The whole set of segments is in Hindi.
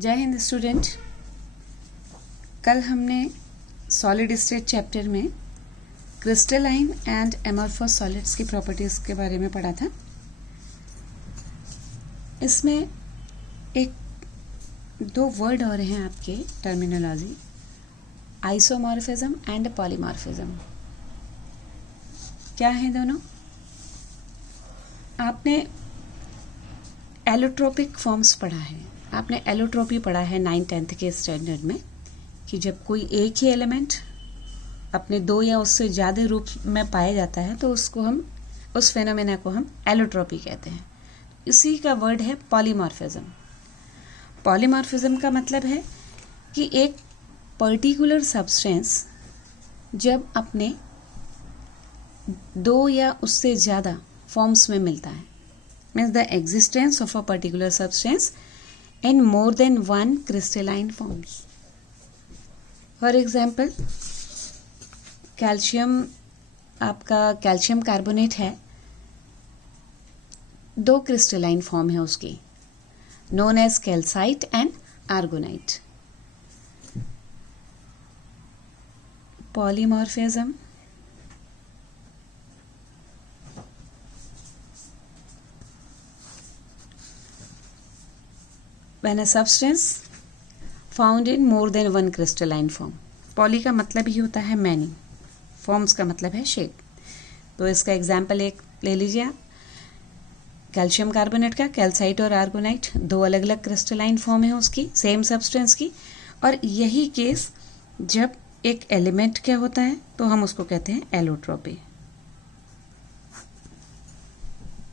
जय हिंद स्टूडेंट। कल हमने सॉलिड स्टेट चैप्टर में क्रिस्टलाइन एंड एमॉर्फस सॉलिड्स की प्रॉपर्टीज के बारे में पढ़ा था। इसमें एक दो वर्ड और हैं आपके टर्मिनोलॉजी, आइसोमॉर्फिज्म एंड पॉलीमॉर्फिज्म। क्या है दोनों? आपने एलोट्रोपिक फॉर्म्स पढ़ा है, आपने एलोट्रोपी पढ़ा है 9th-10th के स्टैंडर्ड में, कि जब कोई एक ही एलिमेंट अपने दो या उससे ज़्यादा रूप में पाया जाता है तो उसको हम उस फेनोमेना को हम एलोट्रोपी कहते हैं। इसी का वर्ड है पॉलीमॉर्फिज्म। पॉलीमॉर्फिज्म का मतलब है कि एक पर्टिकुलर सब्सटेंस जब अपने दो या उससे ज़्यादा फॉर्म्स में मिलता है, means the existence of a particular substance in more than one crystalline forms. For example, calcium, आपका कैल्शियम कार्बोनेट है, दो क्रिस्टलाइन फॉर्म है उसकी, known as calcite and aragonite. Polymorphism when a substance found in more than one crystalline form। Poly का मतलब ही होता है मैनी, फॉर्म्स का मतलब है शेप। तो इसका एग्जाम्पल एक ले लीजिए आप, कैल्शियम कार्बोनेट का कैल्साइट और आर्गोनाइट, दो अलग अलग क्रिस्टलाइन फॉर्म है उसकी सेम सब्सटेंस की। और यही केस जब एक एलिमेंट क्या होता है तो हम उसको कहते हैं एलोट्रोपी।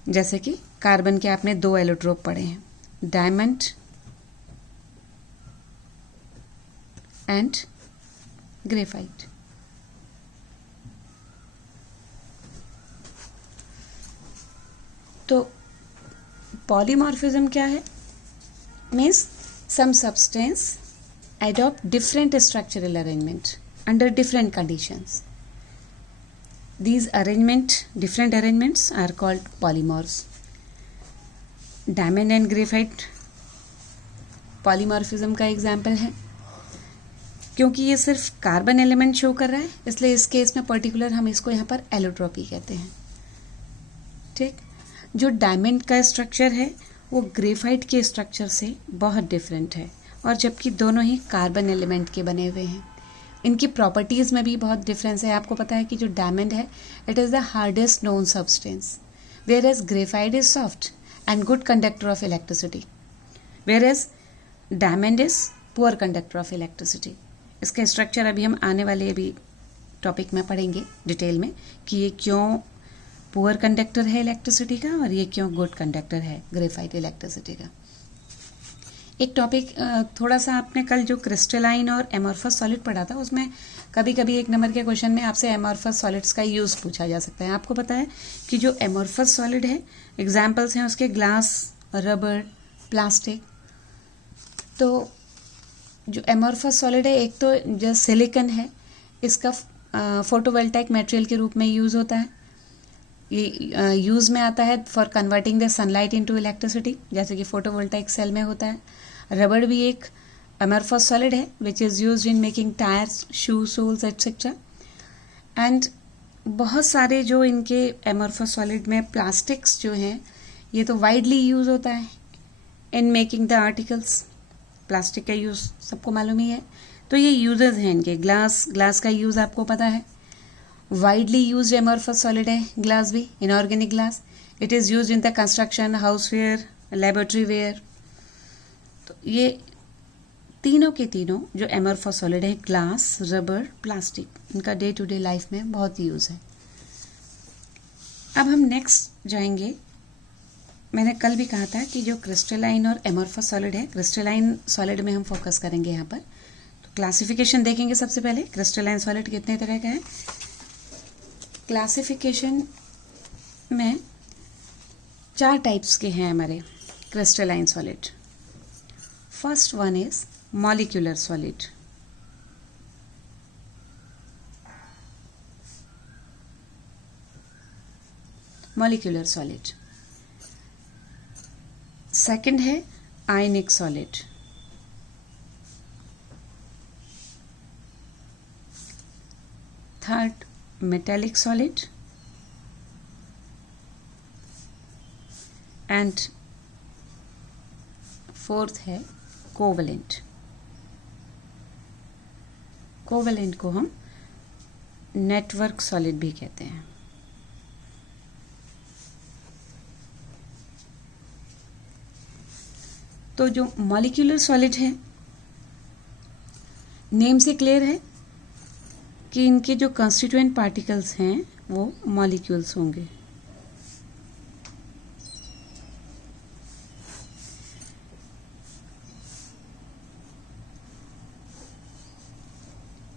जैसे कि कार्बन के आपने दो एलोट्रोप पढ़े हैं, डायमंड एंड ग्रेफाइट। तो पॉलीमॉर्फिज्म क्या है? Means some substance adopt different structural arrangement under different conditions. These different arrangements are called polymorphs. Diamond and graphite polymorphism का एग्जाम्पल है, क्योंकि ये सिर्फ कार्बन एलिमेंट शो कर रहा है, इसलिए इस केस में पर्टिकुलर हम इसको यहाँ पर एलोट्रोपी कहते हैं। ठीक, जो डायमंड का स्ट्रक्चर है वो ग्रेफाइट के स्ट्रक्चर से बहुत डिफरेंट है, और जबकि दोनों ही कार्बन एलिमेंट के बने हुए हैं, इनकी प्रॉपर्टीज़ में भी बहुत डिफरेंस है। आपको पता है कि जो डायमंड है it is the hardest known substance, whereas graphite is soft and good conductor of electricity, whereas diamond is poor conductor of electricity. इसका स्ट्रक्चर अभी हम आने वाले अभी टॉपिक में पढ़ेंगे डिटेल में, कि ये क्यों पुअर कंडक्टर है इलेक्ट्रिसिटी का और ये क्यों गुड कंडक्टर है ग्रेफाइट इलेक्ट्रिसिटी का। एक टॉपिक थोड़ा सा आपने कल जो क्रिस्टलाइन और एमॉर्फस सॉलिड पढ़ा था, उसमें कभी कभी एक नंबर के क्वेश्चन में आपसे एमॉर्फस सॉलिड्स का यूज़ पूछा जा सकता है। आपको पता है कि जो एमॉर्फस सॉलिड है, एग्जाम्पल्स हैं उसके ग्लास, रबर, प्लास्टिक। तो जो एमॉर्फस सॉलिड है, एक तो जो सिलिकॉन है, इसका फोटोवोल्टाइक मटेरियल के रूप में यूज़ होता है। ये यूज़ में आता है for converting the sunlight into electricity, जैसे कि फोटोवोल्टाइक सेल में होता है। रबड़ भी एक एमॉर्फस सॉलिड है which is used in making tyres, shoe soles etcetera. And बहुत सारे जो इनके एमॉर्फस सॉलिड में प्लास्टिक्स जो हैं, ये तो वाइडली यूज़ होता है in making the articles. Plastic का यूज़ सबको मालूम ही है। तो ये यूजेस हैं इनके। ग्लास का यूज़ आपको पता है, वाइडली यूज्ड एमॉर्फस सॉलिड है ग्लास भी, inorganic glass. It is used in the construction, house ware, laboratory ware. तो ये तीनों के तीनों जो एमॉर्फस सॉलिड है, ग्लास, रबर, प्लास्टिक, इनका डे टू डे लाइफ में बहुत यूज़ है। अब हम नेक्स्ट जाएंगे। मैंने कल भी कहा था कि जो क्रिस्टलाइन और एमॉर्फस सॉलिड है, क्रिस्टलाइन सॉलिड में हम फोकस करेंगे यहाँ पर। तो क्लासिफिकेशन देखेंगे सबसे पहले, क्रिस्टलाइन सॉलिड कितने तरह का है। क्लासिफिकेशन में 4 टाइप्स के हैं हमारे crystalline solid. First one is molecular solid. Molecular solid. Second है ionic solid. Third metallic solid and fourth है कोवेलेंट। कोवेलेंट को हम नेटवर्क सॉलिड भी कहते हैं। तो जो मॉलिक्यूलर सॉलिड है, नेम से क्लियर है कि इनके जो कंस्टिट्यूएंट पार्टिकल्स हैं वो मॉलिक्यूल्स होंगे।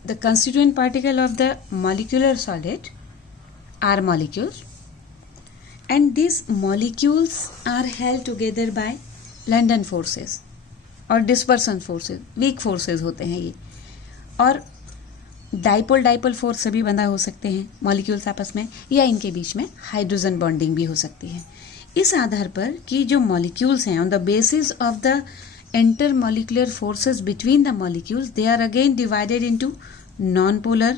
The constituent particle of the molecular solid are molecules, and these molecules are held together by London forces और dispersion forces, weak forces होते हैं ये, और डाइपोल फोर्स से भी बंधा हो सकते हैं मॉलिक्यूल्स आपस में, या इनके बीच में हाइड्रोजन बॉन्डिंग भी हो सकती है। इस आधार पर कि जो मॉलिक्यूल्स हैं, on the basis of the intermolecular forces between the molecules, they are again divided into non-polar,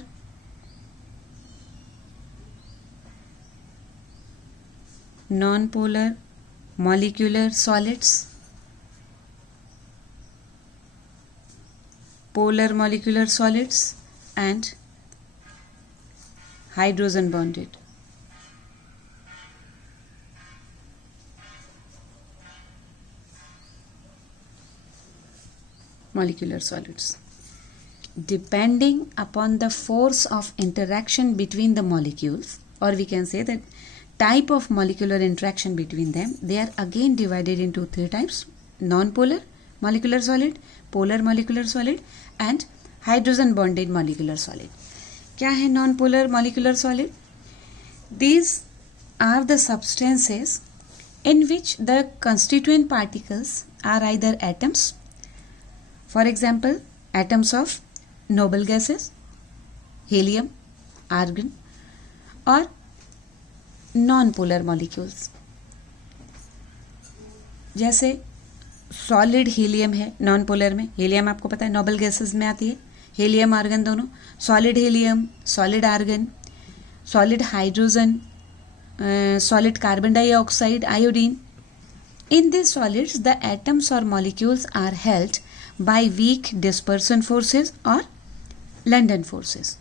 molecular solids, polar molecular solids, and hydrogen bonded molecular solids. Depending upon the force of interaction between the molecules, or we can say that type of molecular interaction between them, they are again divided into three types: non-polar molecular solid, polar molecular solid, and hydrogen bonded molecular solid. क्या है non-polar molecular solid? These are the substances in which the constituent particles are either atoms, for example atoms of noble gases, helium, argon, और non-polar molecules जैसे सॉलिड हीलियम है नॉन-पोलर में। हीलियम आपको पता है नोबल गैसेस में आती है, हीलियम आर्गन दोनों। Solid helium, solid argon, solid hydrogen, solid carbon dioxide, iodine. In these solids the atoms or molecules are held by weak dispersion forces or London forces.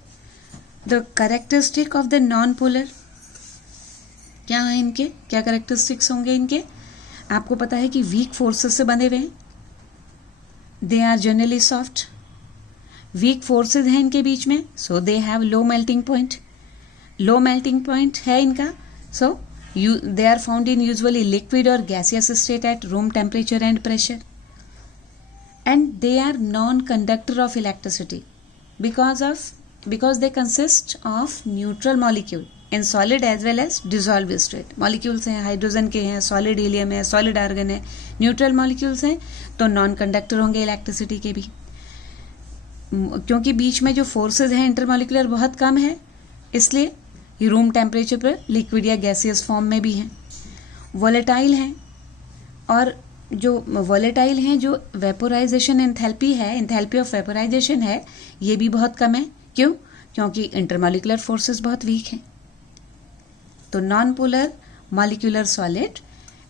The characteristic of the non-polar, क्या है इनके, क्या characteristics होंगे इनके? आपको पता है कि weak forces से बंधे हुए हैं, they are generally soft, weak forces हैं इनके बीच में, so they have low melting point. low melting point है इनका, so they are found in usually liquid or gaseous state at room temperature and pressure, and they are non-conductor of electricity because they consist of neutral molecule in solid as well as dissolved state. molecules हैं, हाइड्रोजन के हैं, सॉलिड हीलियम है, सॉलिड आर्गन है, न्यूट्रल मॉलिक्यूल्स हैं, तो नॉन कंडक्टर होंगे इलेक्ट्रिसिटी के भी, क्योंकि बीच में जो फोर्सेज हैं इंटरमॉलिक्यूलर बहुत कम है, इसलिए ये रूम टेम्परेचर पर लिक्विड या गैसियस फॉर्म में भी हैं। वोलेटाइल हैं, और जो वोलेटाइल हैं, जो वेपोराइजेशन एंथैल्पी है, एंथैल्पी ऑफ वेपोराइजेशन है, ये भी बहुत कम है। क्यों? क्योंकि इंटरमॉलिक्यूलर फोर्सेस बहुत वीक हैं। तो non polar molecular solid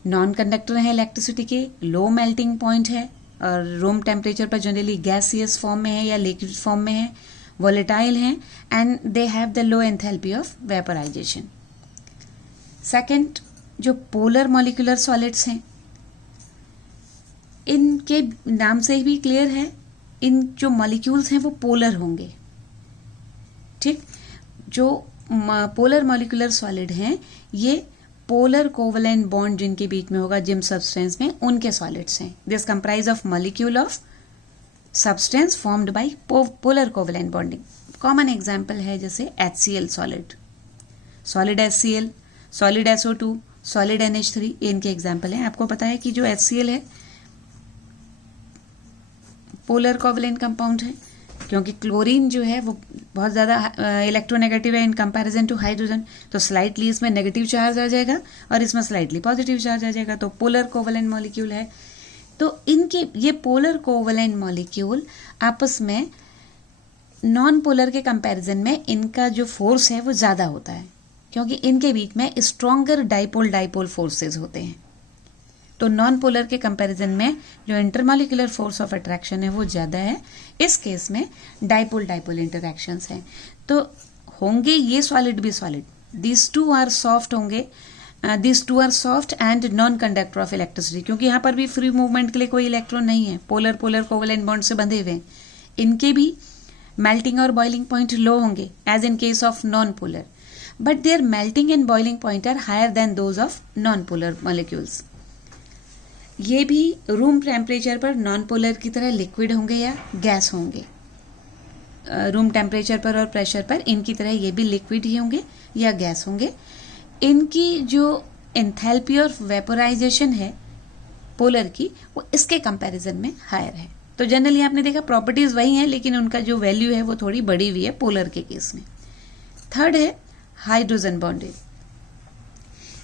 non conductor है इलेक्ट्रिसिटी के, लो मेल्टिंग पॉइंट है, और रूम टेम्परेचर पर जनरली गैसियस फॉर्म में है या लिक्विड फॉर्म में है, वोलेटाइल हैं, and they have the low enthalpy of vaporisation. Second, जो पोलर मॉलिक्यूलर सॉलिड्स हैं, इनके नाम से ही भी क्लियर है, इन जो मॉलिक्यूल्स हैं वो पोलर होंगे। ठीक, जो पोलर मॉलिक्यूलर सॉलिड हैं ये पोलर कोवेलेंट बॉन्ड जिनके बीच में होगा जिम सब्सटेंस में, उनके सॉलिड्स हैं। This comprise of molecule of substance formed by polar covalent bonding. Common example है जैसे HCl solid, solid HCl, solid SO2, solid NH3, इनके एग्जांपल हैं। आपको पता है कि जो HCl है पोलर कोवेलेंट कंपाउंड है, क्योंकि क्लोरीन जो है वो बहुत ज़्यादा इलेक्ट्रोनेगेटिव है इन कंपैरिजन टू हाइड्रोजन, तो स्लाइटली इसमें नेगेटिव चार्ज आ जाएगा और इसमें स्लाइटली पॉजिटिव चार्ज आ जाएगा, तो पोलर कोवेलेंट मॉलिक्यूल है। तो इनके ये पोलर कोवेलेंट मॉलिक्यूल आपस में नॉन पोलर के कंपैरिजन में इनका जो फोर्स है वो ज़्यादा होता है, क्योंकि इनके बीच में स्ट्रॉन्गर डाइपोल डाइपोल फोर्सेस होते हैं। तो नॉन पोलर के कंपैरिजन में जो इंटरमॉलिक्यूलर फोर्स ऑफ अट्रैक्शन है वो ज़्यादा है। इस केस में डाइपोल डाइपोल इंटरैक्शंस हैं। तो होंगे ये सॉलिड भी solid, this two are soft होंगे, this two are soft and non conductor of electricity, क्योंकि यहाँ पर भी फ्री मूवमेंट के लिए कोई इलेक्ट्रॉन नहीं है, पोलर पोलर कोवेलेंट बॉन्ड से बंधे हुए हैं। इनके भी मेल्टिंग और बॉइलिंग पॉइंट लो होंगे as in case of non polar, but their melting and boiling point are higher than those of non polar molecules. ये भी रूम टेम्परेचर पर नॉन पोलर की तरह लिक्विड होंगे या गैस होंगे। रूम टेम्परेचर पर और प्रेशर पर इनकी तरह ये भी लिक्विड ही होंगे या गैस होंगे। इनकी जो एंथैल्पी और वेपोराइजेशन है पोलर की, वो इसके कंपैरिजन में हायर है। तो जनरली आपने देखा प्रॉपर्टीज वही हैं, लेकिन उनका जो वैल्यू है वो थोड़ी बढ़ी हुई है पोलर के केस में। थर्ड है हाइड्रोजन बॉन्डेड।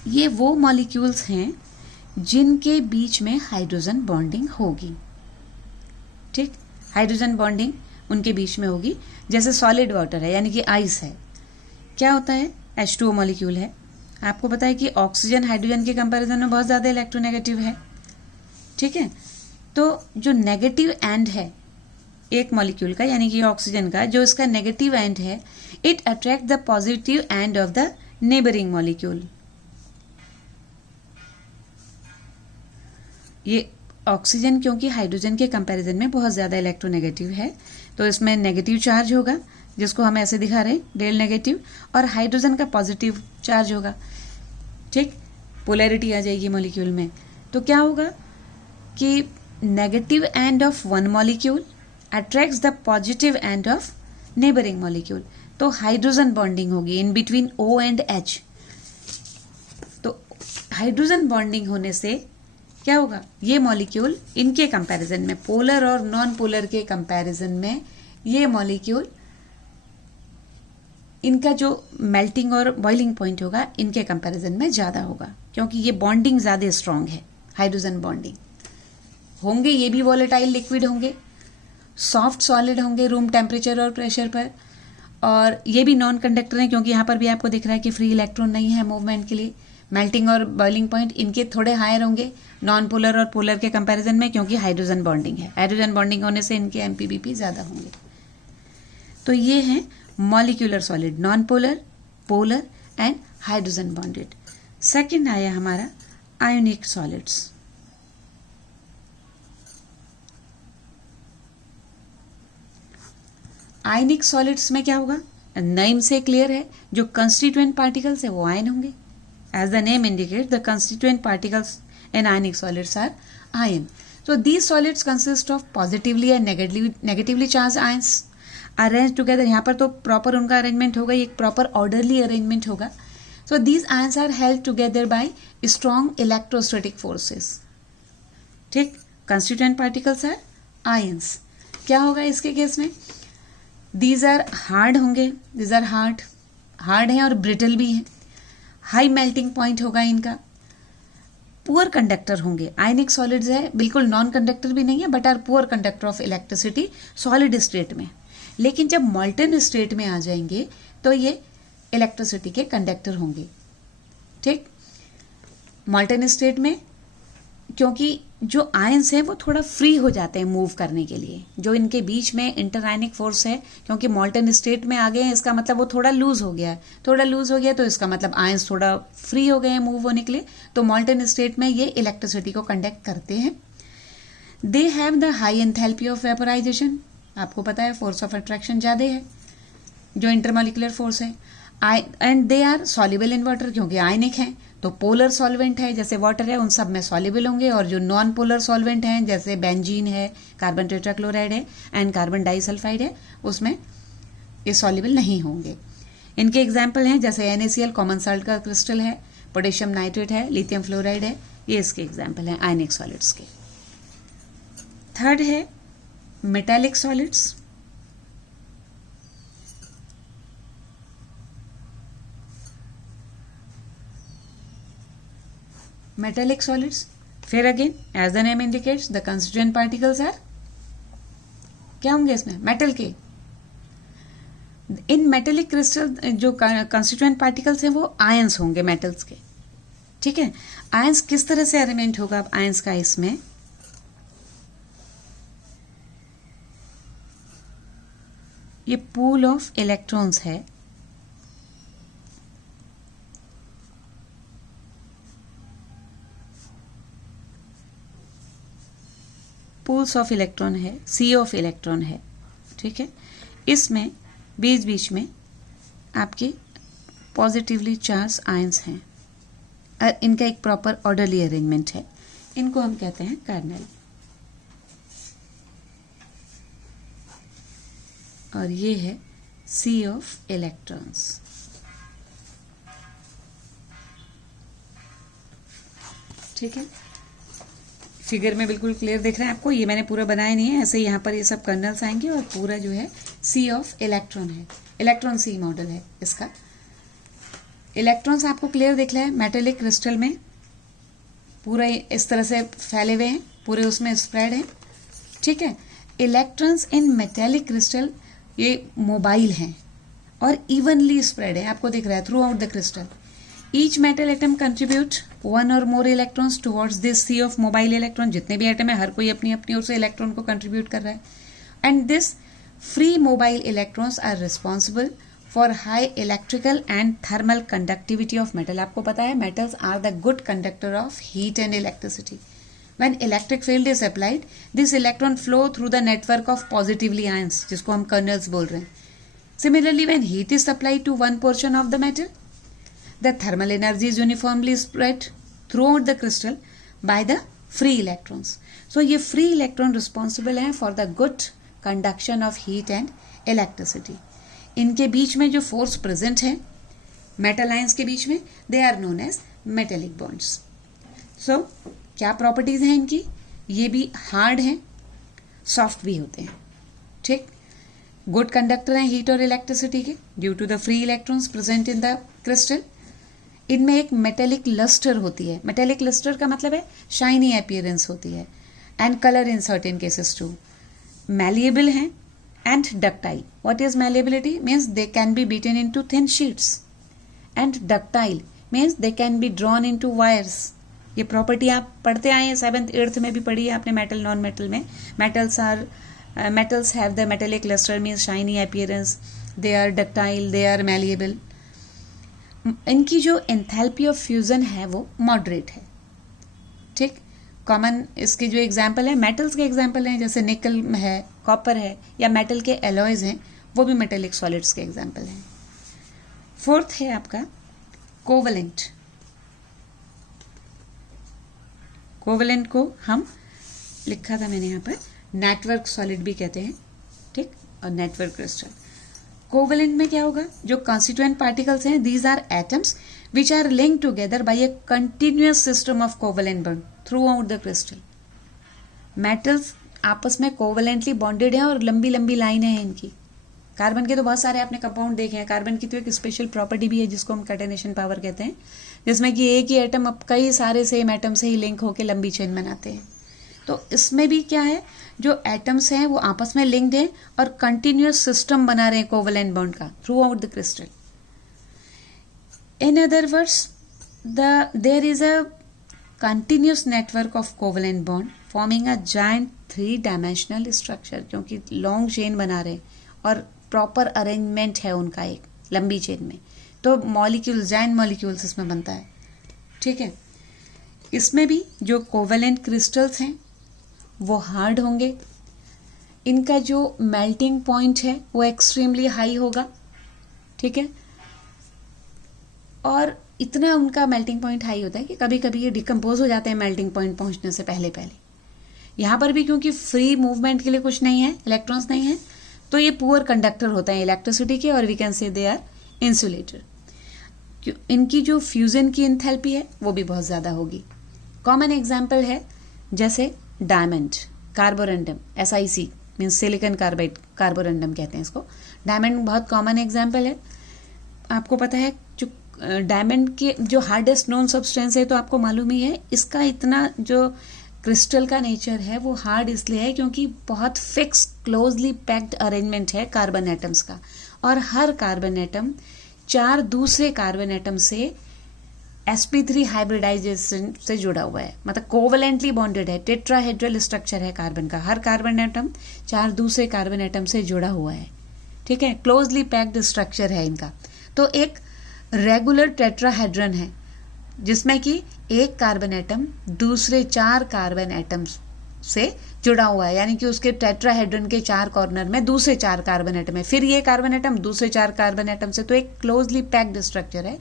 ये वो मॉलिक्यूल्स हैं जिनके बीच में हाइड्रोजन बॉन्डिंग होगी। ठीक, हाइड्रोजन बॉन्डिंग उनके बीच में होगी। जैसे सॉलिड वाटर है, यानी कि आइस है, क्या होता है, H2O मॉलिक्यूल है। आपको पता है कि ऑक्सीजन हाइड्रोजन के कंपैरिजन में बहुत ज़्यादा इलेक्ट्रोनेगेटिव है। ठीक है, तो जो नेगेटिव एंड है एक मॉलिक्यूल का, यानी कि ऑक्सीजन का, जो इसका नेगेटिव एंड है, it attract the positive end of the neighbouring molecule. ये ऑक्सीजन क्योंकि हाइड्रोजन के कंपैरिजन में बहुत ज़्यादा इलेक्ट्रोनेगेटिव है, तो इसमें नेगेटिव चार्ज होगा, जिसको हम ऐसे दिखा रहे हैं डेल नेगेटिव, और हाइड्रोजन का पॉजिटिव चार्ज होगा। ठीक, पोलैरिटी आ जाएगी मॉलिक्यूल में। तो क्या होगा कि negative end of one molecule attracts the positive end of neighbouring molecule. तो हाइड्रोजन बॉन्डिंग होगी in between O and H। तो हाइड्रोजन बॉन्डिंग होने से क्या होगा, ये मॉलिक्यूल इनके कंपैरिजन में, पोलर और नॉन पोलर के कंपैरिजन में, ये मॉलिक्यूल इनका जो मेल्टिंग और बॉइलिंग पॉइंट होगा इनके कंपैरिजन में ज़्यादा होगा, क्योंकि ये बॉन्डिंग ज़्यादा स्ट्रांग है, हाइड्रोजन बॉन्डिंग। होंगे ये भी वॉलेटाइल लिक्विड होंगे, सॉफ्ट सॉलिड होंगे रूम टेम्परेचर और प्रेशर पर, और ये भी नॉन कंडक्टर हैं, क्योंकि यहाँ पर भी आपको दिख रहा है कि फ्री इलेक्ट्रॉन नहीं है मूवमेंट के लिए। मेल्टिंग और बॉइलिंग पॉइंट इनके थोड़े हायर होंगे नॉन पोलर और पोलर के कंपैरिजन में, क्योंकि हाइड्रोजन बॉन्डिंग है। हाइड्रोजन बॉन्डिंग होने से इनके MPBP ज़्यादा होंगे। तो ये हैं molecular solid, non polar, polar and hydrogen bonded. Second आया हमारा आयोनिक सॉलिड्स। आयनिक सॉलिड्स में क्या होगा, नेम से क्लियर है, जो कंस्टिट्यूएंट पार्टिकल्स है वो आयन होंगे। As the name indicate, the constituent particles in ionic solids are ion. So these solids consist of positively and negatively charged ions arranged together। यहाँ पर तो प्रॉपर उनका अरेंजमेंट होगा, एक प्रॉपर ऑर्डरली अरेंजमेंट होगा। So these ions are held together by strong electrostatic forces। ठीक, constituent particles are ions। क्या होगा इसके केस में, these are hard होंगे, these are hard हैं और brittle भी हैं। हाई मेल्टिंग पॉइंट होगा इनका, पुअर कंडक्टर होंगे। आयनिक सॉलिड्स है, बिल्कुल नॉन कंडक्टर भी नहीं है, but are poor conductor of electricity solid state में। लेकिन जब मॉल्टन स्टेट में आ जाएंगे तो ये इलेक्ट्रिसिटी के कंडक्टर होंगे। ठीक, मॉल्टन स्टेट में क्योंकि जो आयंस हैं वो थोड़ा फ्री हो जाते हैं मूव करने के लिए, जो इनके बीच में इंटरआयनिक फोर्स है, क्योंकि मॉल्टन स्टेट में आ गए हैं, इसका मतलब वो थोड़ा लूज हो गया है। थोड़ा लूज हो गया तो इसका मतलब आयंस थोड़ा फ्री हो गए हैं मूव होने के लिए, तो मॉल्टन स्टेट में ये इलेक्ट्रिसिटी को कंडक्ट करते हैं। They have the high enthalpy of vaporisation. आपको पता है फोर्स ऑफ अट्रैक्शन ज़्यादा है, जो इंटरमॉलिक्यूलर फोर्स है। And they are soluble in water, क्योंकि आयनिक हैं, तो पोलर सॉल्वेंट है जैसे वाटर है उन सब में सॉल्युबल होंगे, और जो नॉन पोलर सॉल्वेंट हैं जैसे बेंजीन है, कार्बन टेट्राक्लोराइड है एंड कार्बन डाइसल्फाइड है, उसमें ये सॉल्युबल नहीं होंगे। इनके एग्जाम्पल हैं जैसे NaCl कॉमन साल्ट का क्रिस्टल है, पोटेशियम नाइट्रेट है, लिथियम फ्लोराइड है, ये इसके एग्जाम्पल हैं आयनिक सॉलिड्स के। थर्ड है मेटालिक सॉलिड्स। मेटालिक सॉलिड्स, फिर again as the name indicates the constituent particles are, क्या होंगे इसमें, मेटल के। इन मेटेलिक क्रिस्टल जो कंस्टिट्यूएंट पार्टिकल्स हैं वो आयंस होंगे मेटल्स के, ठीक है। आयंस किस तरह से अरेंजमेंट होगा अब आयंस का इसमें, ये पूल ऑफ इलेक्ट्रॉन्स है, पूल्स ऑफ इलेक्ट्रॉन है, सी ऑफ इलेक्ट्रॉन है, ठीक है। इसमें बीच बीच में आपके पॉजिटिवली चार्ज आयंस हैं और इनका एक प्रॉपर ऑर्डरली अरेंजमेंट है, इनको हम कहते हैं कर्नल। और ये है सी ऑफ इलेक्ट्रॉन्स, ठीक है। फिगर में बिल्कुल क्लियर दिख रहा है आपको, ये मैंने पूरा बनाया नहीं है, ऐसे यहाँ पर ये सब कर्नल्स आएंगे और पूरा जो है सी ऑफ इलेक्ट्रॉन है, इलेक्ट्रॉन सी मॉडल है इसका। इलेक्ट्रॉन्स आपको क्लियर दिख रहा है, मेटेलिक क्रिस्टल में पूरा इस तरह से फैले हुए हैं, पूरे उसमें स्प्रेड है, ठीक है। इलेक्ट्रॉन्स इन मेटेलिक क्रिस्टल ये मोबाइल हैं और इवनली स्प्रेड है, आपको दिख रहा है throughout the crystal. Each metal atom contribute one or more electrons towards this sea of mobile electron. जितने भी एटम है हर कोई अपनी अपनी ओर से इलेक्ट्रॉन को कंट्रीब्यूट कर रहा है। And this free mobile electrons are responsible for high electrical and thermal conductivity of metal. आपको पता है metals are the good conductor of heat and electricity. When electric field is applied, this electron flow through the network of positively ions, जिसको हम kernels बोल रहे हैं. Similarly, when heat is supplied to one portion of the metal, the thermal energy is uniformly spread throughout the crystal by the free electrons. So ये free electron responsible हैं for the good conduction of heat and electricity. इनके बीच में जो force present है metal ions के बीच में, they are known as metallic bonds. So क्या प्रॉपर्टीज हैं इनकी, ये भी हार्ड हैं, सॉफ्ट भी होते हैं, ठीक। गुड कंडक्टर हैं हीट और इलेक्ट्रिसिटी के due to the free electrons present in the crystal. इनमें एक मेटेलिक लस्टर होती है, मेटेलिक लस्टर का मतलब है शाइनी अपीयरेंस होती है, and colour in certain cases too. Malleable हैं and ductile. What is malleability? Means they can be beaten into thin sheets, and ductile means they can be drawn into wires. ये प्रॉपर्टी आप पढ़ते आए हैं, 7th 8th में भी पढ़ी है आपने मेटल नॉन मेटल में। Metals have the metallic lustre means shiny appearance, they are ductile, they are malleable. इनकी जो एंथैल्पी ऑफ फ्यूजन है वो मॉडरेट है, ठीक। कॉमन इसके जो एग्जाम्पल है मेटल्स के एग्जाम्पल हैं, जैसे निकल है, कॉपर है, या मेटल के एलॉयज हैं, वो भी मेटेलिक सॉलिड्स के एग्जाम्पल हैं। 4th है आपका कोवलेंट। कोवलेंट को हम लिखा था मैंने यहाँ पर नेटवर्क सॉलिड भी कहते हैं, ठीक, और नेटवर्क क्रिस्टल। कोवलेंट में क्या होगा, जो कॉन्स्टिट्यूएंट पार्टिकल्स हैं these are atoms which are linked together by a continuous system of covalent bond throughout the crystal. Metals आपस में कोवलेंटली बॉन्डेड हैं और लंबी लंबी लाइनें हैं इनकी। कार्बन के तो बहुत सारे आपने कंपाउंड देखे हैं, कार्बन की तो एक स्पेशल प्रॉपर्टी भी है जिसको हम कैटेनेशन पावर कहते हैं, जिसमें कि एक ही एटम अब कई सारे सेम एटम से ही लिंक होकर लंबी चेन बनाते हैं। तो इसमें भी क्या है, जो एटम्स हैं वो आपस में लिंक्ड हैं और कंटिन्यूअस सिस्टम बना रहे हैं कोवलेंट बॉन्ड का throughout the crystal. In other words there is a continuous network of covalent bond forming a giant 3 dimensional structure, क्योंकि लॉन्ग चेन बना रहे और प्रॉपर अरेंजमेंट है उनका एक लंबी चेन में, तो मॉलिक्यूल्स, जायंट मॉलिक्यूल्स इसमें बनता है, ठीक है। इसमें भी जो कोवलेंट क्रिस्टल्स हैं वो हार्ड होंगे, इनका जो मेल्टिंग पॉइंट है वो एक्सट्रीमली हाई होगा, ठीक है। और इतना उनका मेल्टिंग पॉइंट हाई होता है कि कभी कभी ये डिकम्पोज हो जाते हैं मेल्टिंग पॉइंट पहुंचने से पहले पहले। यहाँ पर भी क्योंकि फ्री मूवमेंट के लिए कुछ नहीं है, इलेक्ट्रॉन्स नहीं है, तो ये पुअर कंडक्टर होता है इलेक्ट्रिसिटी के, और we can say they are insulator. इनकी जो फ्यूजन की एंथैल्पी है वो भी बहुत ज़्यादा होगी। कॉमन एग्जाम्पल है जैसे diamond, Carborundum, SiC means silicon carbide, Carborundum कहते हैं इसको। डायमंड बहुत कॉमन एग्जाम्पल है। आपको पता है जो डायमंड के जो हार्डेस्ट नॉन सब्सटेंस है, तो आपको मालूम ही है इसका इतना जो क्रिस्टल का नेचर है वो हार्ड इसलिए है क्योंकि बहुत फिक्स क्लोजली पैक्ड अरेंजमेंट है कार्बन एटम्स का, और हर कार्बन एटम 4 दूसरे कार्बन एटम से sp3 हाइब्रिडाइजेशन से जुड़ा हुआ है, मतलब कोवलेंटली बॉन्डेड है, टेट्राहेड्रल स्ट्रक्चर है कार्बन का। हर कार्बन एटम 4 दूसरे कार्बन एटम से जुड़ा हुआ है, ठीक है, क्लोजली पैक्ड स्ट्रक्चर है इनका। तो एक रेगुलर टेट्राहेड्रन है जिसमें कि एक कार्बन एटम दूसरे 4 कार्बन एटम्स से जुड़ा हुआ है, यानी कि उसके टेट्राहेड्रन के 4 कॉर्नर में दूसरे 4 कार्बन एटम है, फिर ये कार्बन एटम दूसरे 4 कार्बन एटम से, तो एक क्लोजली पैक्ड स्ट्रक्चर है।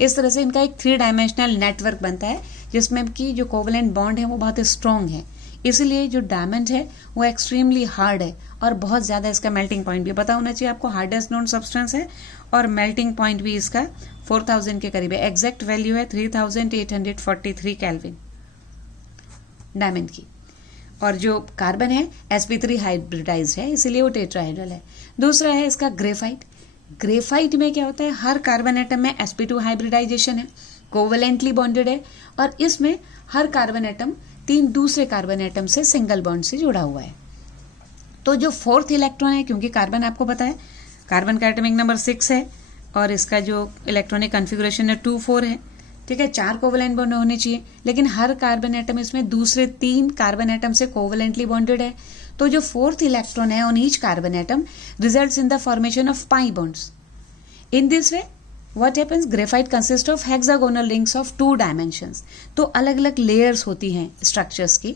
इस तरह से इनका एक 3 डायमेंशनल नेटवर्क बनता है जिसमें कि जो कोवलेंट बॉन्ड है वो बहुत स्ट्रॉन्ग है। इसलिए जो डायमंड है वो एक्सट्रीमली हार्ड है और बहुत ज़्यादा इसका मेल्टिंग पॉइंट भी पता होना चाहिए आपको। हार्डेस्ट नोन सब्सटेंस है और मेल्टिंग पॉइंट भी इसका 4000 के करीब है। एग्जैक्ट वैल्यू है 3843 केल्विन डायमंड की। और जो कार्बन है sp3 हाइब्रिडाइज है, इसीलिए वो टेट्राहेड्रल है। दूसरा है इसका ग्रेफाइट। ग्रेफाइट में क्या होता है, हर कार्बन एटम में sp2 हाइब्रिडाइजेशन है, कोवलेंटली बॉन्डेड है और इसमें हर कार्बन एटम 3 दूसरे कार्बन एटम से सिंगल बॉन्ड से जुड़ा हुआ है। तो जो 4th इलेक्ट्रॉन है, क्योंकि कार्बन आपको पता है कार्बन का एटॉमिक नंबर 6 है और इसका जो इलेक्ट्रॉनिक कॉन्फ़िगरेशन है 2 4 है, ठीक है, 4 कोवलेंट बॉन्ड होने चाहिए, लेकिन हर कार्बन एटम इसमें दूसरे 3 कार्बन एटम से कोवलेंटली बॉन्डेड है। तो जो 4th इलेक्ट्रॉन है on each carbon atom results in the formation of pi bonds. In this way what happens, graphite consist of hexagonal rings of 2 dimensions. तो अलग अलग लेयर्स होती हैं स्ट्रक्चर्स की,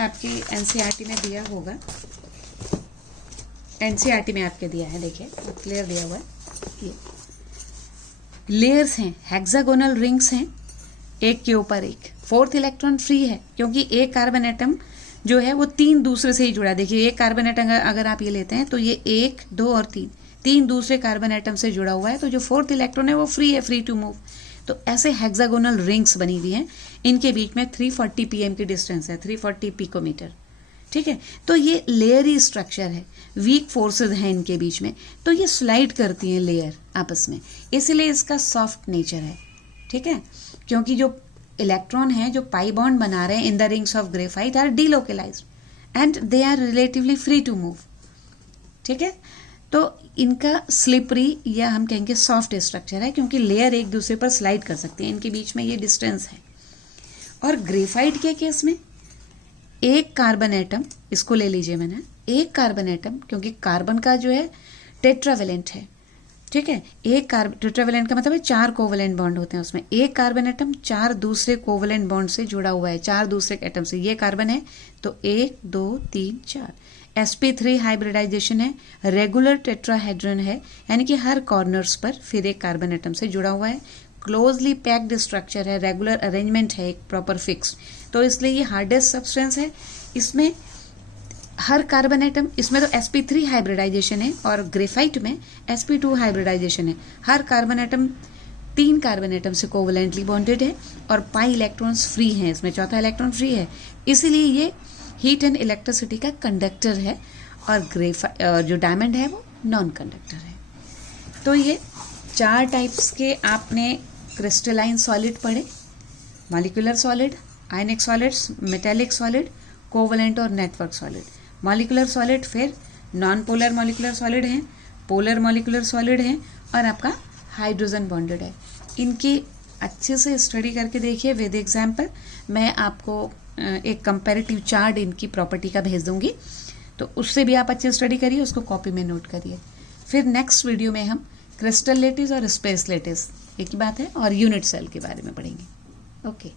आपकी एनसीईआरटी में दिया होगा, एनसीईआरटी में आपके दिया है, देखिए क्लियर दिया हुआ है। ये लेयर्स हैं, हेक्सागोनल रिंग्स हैं, एक के ऊपर एक। 4th इलेक्ट्रॉन फ्री है क्योंकि एक कार्बन एटम जो है वो 3 दूसरे से ही जुड़ा है। देखिए एक कार्बन एटम अगर आप ये लेते हैं तो ये 1 2 और 3 दूसरे कार्बन एटम से जुड़ा हुआ है। तो जो 4th इलेक्ट्रॉन है वो फ्री है, फ्री टू मूव। तो ऐसे हेक्सागोनल रिंग्स बनी हुई हैं, इनके बीच में 340 pm की डिस्टेंस है, 340 पिकोमीटर, ठीक है। तो ये लेयरी स्ट्रक्चर है, वीक फोर्सेस हैं इनके बीच में, तो ये स्लाइड करती हैं लेयर आपस में, इसलिए इसका सॉफ्ट नेचर है, ठीक है। क्योंकि जो इलेक्ट्रॉन है जो पाई बॉन्ड बना रहे हैं in the rings of graphite are delocalised and they are relatively free to move, ठीक है। तो इनका स्लिपरी या हम कहेंगे सॉफ्ट स्ट्रक्चर है क्योंकि लेयर एक दूसरे पर स्लाइड कर सकती है, इनके बीच में ये डिस्टेंस है। और ग्रेफाइट के केस में एक कार्बन एटम, इसको ले लीजिए मैंने, एक कार्बन एटम, क्योंकि कार्बन का जो है टेट्रावेलेंट है, ठीक है। एक टेट्रावेलेंट का मतलब है 4 कोवलेंट बॉन्ड होते हैं उसमें। एक कार्बन एटम 4 दूसरे कोवलेंट बॉन्ड से जुड़ा हुआ है, 4 दूसरे एटम से। ये कार्बन है तो 1 2 3 4। sp3 हाइब्रिडाइजेशन है, रेगुलर टेट्राहेड्रन है, यानी कि हर कॉर्नर्स पर फिर एक कार्बन एटम से जुड़ा हुआ है, क्लोजली पैक्ड स्ट्रक्चर है, रेगुलर अरेंजमेंट है, एक प्रॉपर फिक्स। तो इसलिए ये हार्डेस्ट सब्सटेंस है। इसमें हर कार्बन एटम, इसमें तो sp3 हाइब्रिडाइजेशन है और ग्रेफाइट में sp2 हाइब्रिडाइजेशन है। हर कार्बन एटम 3 कार्बन एटम से कोवलेंटली बॉन्डेड है और पाई इलेक्ट्रॉन्स फ्री हैं, इसमें 4था इलेक्ट्रॉन फ्री है, इसीलिए ये हीट एंड इलेक्ट्रिसिटी का कंडक्टर है। और जो डायमंड है वो नॉन कंडक्टर है। तो ये 4 टाइप्स के आपने क्रिस्टलाइन सॉलिड पढ़े, मॉलिक्यूलर सॉलिड, आयनिक सॉलिड्स, मेटेलिक सॉलिड, कोवलेंट और नेटवर्क सॉलिड। मॉलिक्यूलर सॉलिड फिर नॉन पोलर मॉलिक्यूलर सॉलिड हैं, पोलर मॉलिक्यूलर सॉलिड हैं और आपका हाइड्रोजन बॉन्डेड है। इनकी अच्छे से स्टडी करके देखिए विद एग्जाम्पल। मैं आपको एक कंपैरेटिव चार्ट इनकी प्रॉपर्टी का भेज दूंगी, तो उससे भी आप अच्छी स्टडी करिए, उसको कॉपी में नोट करिए। फिर नेक्स्ट वीडियो में हम क्रिस्टल लेटिस और स्पेस लेटिस, एक ही बात है, और यूनिट सेल के बारे में पढ़ेंगे। ओके।